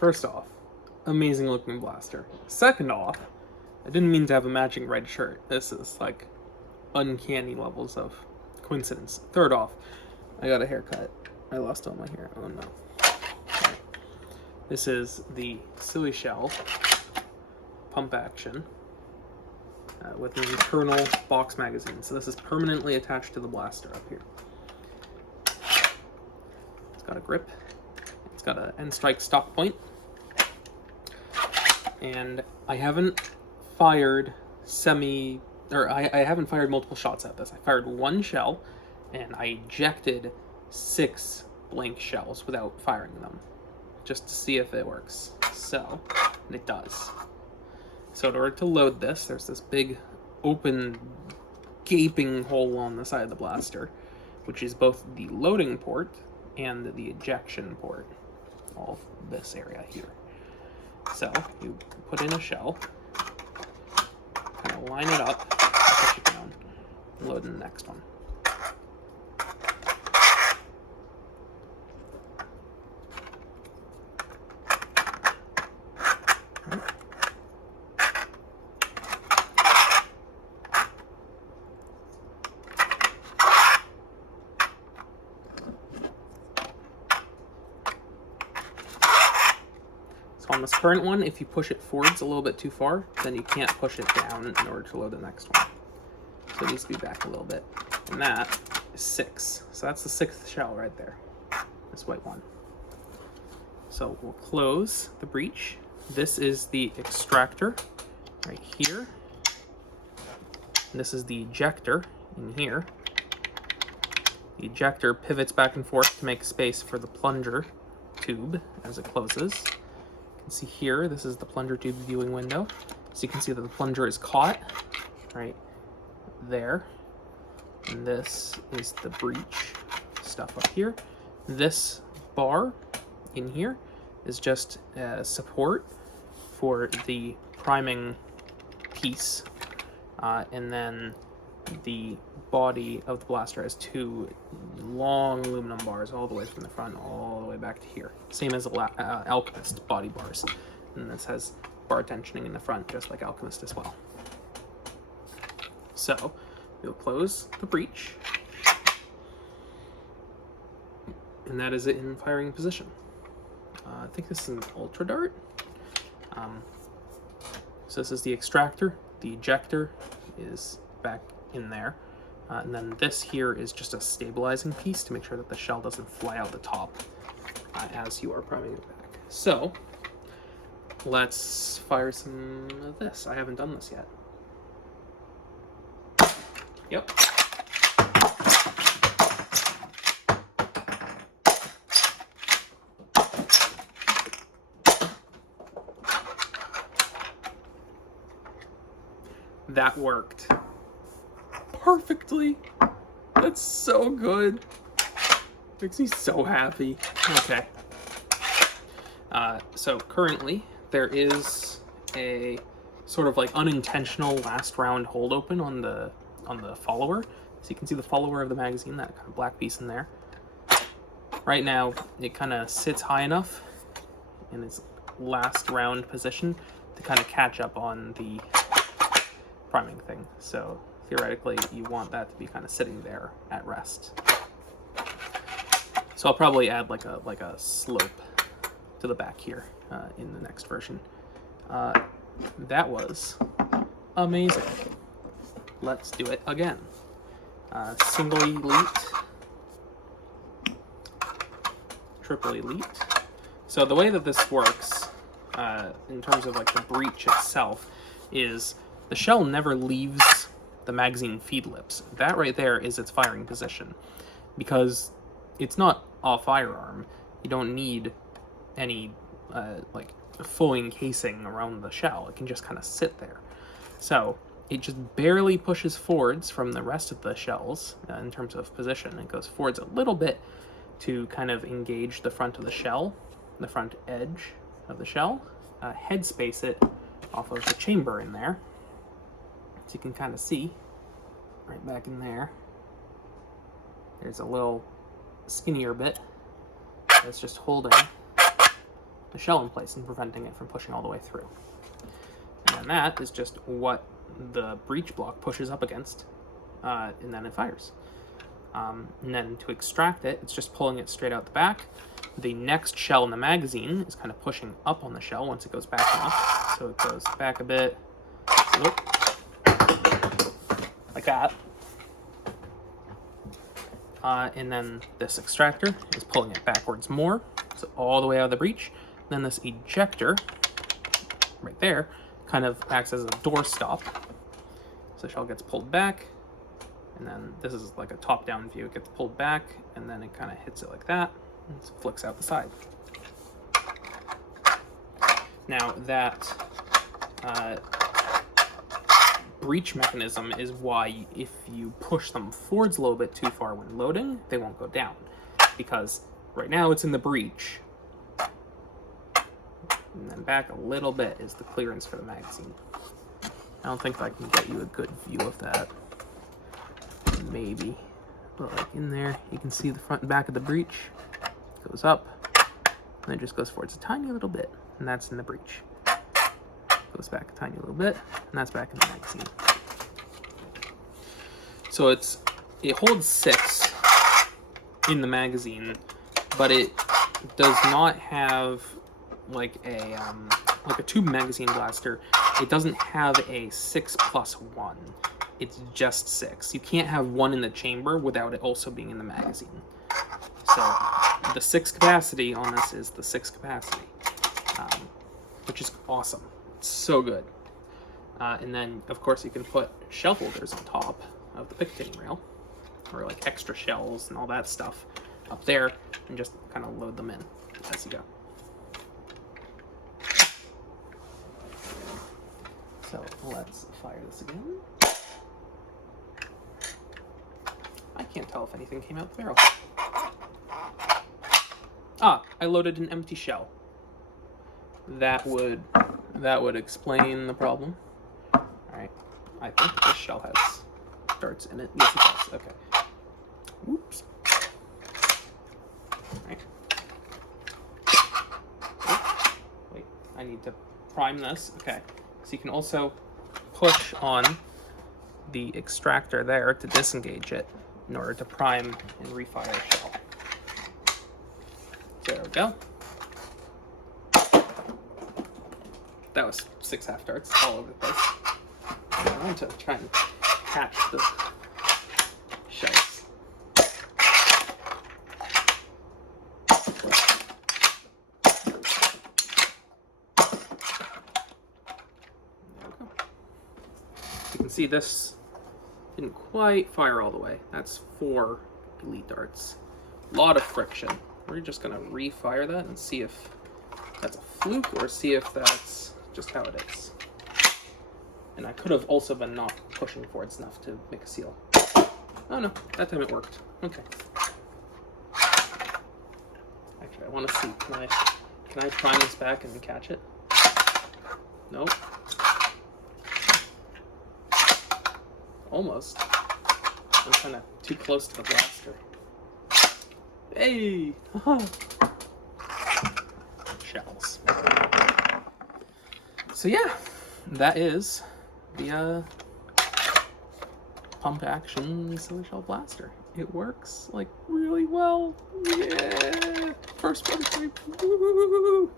First off, amazing looking blaster. Second off, I didn't mean to have a matching red shirt. This is like uncanny levels of coincidence. Third off, I got a haircut. I lost all my hair. Oh no. Right. This is the Silly Shell pump action with an internal box magazine. So this is permanently attached to the blaster up here. It's got a grip. It's got an end strike stock point. And I haven't fired I haven't fired multiple shots at this. I fired one shell and I ejected 6 blank shells without firing them, just to see if it works. So, and it does. So in order to load this, there's this big open gaping hole on the side of the blaster, which is both the loading port and the ejection port. All this area here. So you put in a shell, kind of line it up, push it down, and load in the next one. On this current one, if you push it forwards a little bit too far, then you can't push it down in order to load the next one. So it needs to be back a little bit. And that is 6. So that's the 6th shell right there, this white one. So we'll close the breech. This is the extractor right here. And this is the ejector in here. The ejector pivots back and forth to make space for the plunger tube as it closes. You can see here, this is the plunger tube viewing window. So you can see that the plunger is caught right there. And this is the breech stuff up here. This bar in here is just support for the priming piece. And then the body of the blaster has 2 long aluminum bars all the way from the front all the way back to here. Same as Alchemist body bars. And this has bar tensioning in the front, just like Alchemist as well. So we'll close the breech. And that is it in firing position. I think this is an Ultra Dart. So this is the extractor. The ejector is back in there. And then this here is just a stabilizing piece to make sure that the shell doesn't fly out the top as you are priming it back. So let's fire some of this. I haven't done this yet. Yep. That worked perfectly. That's so good. Makes me so happy. Okay. So currently there is a sort of like unintentional last round hold open on the follower. So you can see the follower of the magazine, that kind of black piece in there. Right now it kind of sits high enough in its last round position to kind of catch up on the priming thing. So theoretically you want that to be kind of sitting there at rest. So I'll probably add like a slope to the back here in the next version. That was amazing. Let's do it again. Single elite, triple elite. So the way that this works in terms of like the breech itself is the shell never leaves the magazine feed lips. That right there is its firing position. Because it's not a firearm, you don't need any like full encasing around the shell. It can just kind of sit there. So it just barely pushes forwards from the rest of the shells in terms of position. It goes forwards a little bit to kind of engage the front of the shell, the front edge of the shell, headspace it off of the chamber in there. So you can kind of see right back in there, there's a little skinnier bit that's just holding the shell in place and preventing it from pushing all the way through. And then that is just what the breech block pushes up against, and then it fires. And then to extract it, it's just pulling it straight out the back. The next shell in the magazine is kind of pushing up on the shell once it goes back enough. So it goes back a bit, whoop, like that. And then this extractor is pulling it backwards more, so all the way out of the breech. Then this ejector, right there, kind of acts as a door stop. So the shell gets pulled back, and then this is like a top-down view. It gets pulled back, and then it kind of hits it like that, and it flicks out the side. Now that breech mechanism is why if you push them forwards a little bit too far when loading, they won't go down. Because right now it's in the breech, and then back a little bit is the clearance for the magazine. I don't think I can get you a good view of that. Maybe. But like in there, you can see the front and back of the breech. It goes up, and then it just goes forwards a tiny little bit, and that's in the breech. Goes back a tiny little bit, and that's back in the magazine. So it holds 6 in the magazine, but it does not have like a tube magazine blaster. It doesn't have a 6+1. It's just 6. You can't have 1 in the chamber without it also being in the magazine. So the 6 capacity on this is the 6 capacity, which is awesome. It's so good. And then, of course, you can put shell holders on top of the picatinny rail, or like extra shells and all that stuff up there, and just kind of load them in as you go. So let's fire this again. I can't tell if anything came out the barrel. Ah, I loaded an empty shell. That would explain the problem. All right, I think this shell has darts in it. Yes, it does. Okay. Whoops. All right. Oh, wait, I need to prime this. Okay. So you can also push on the extractor there to disengage it in order to prime and refire a shell. There we go. That was 6 half darts all over the place. I want to try and catch the shells. You can see this didn't quite fire all the way. That's 4 elite darts. A lot of friction. We're just gonna refire that and see if that's a fluke or see if that's just how it is. And I could have also been not pushing forwards enough to make a seal. Oh no, that time it worked. Okay. Actually, I want to see. Can I prime this back and catch it? Nope. Almost. I'm kind of too close to the blaster. Hey! Shells. So yeah, that is the pump action silly shell blaster. It works like really well. Yeah! First prototype. Woo!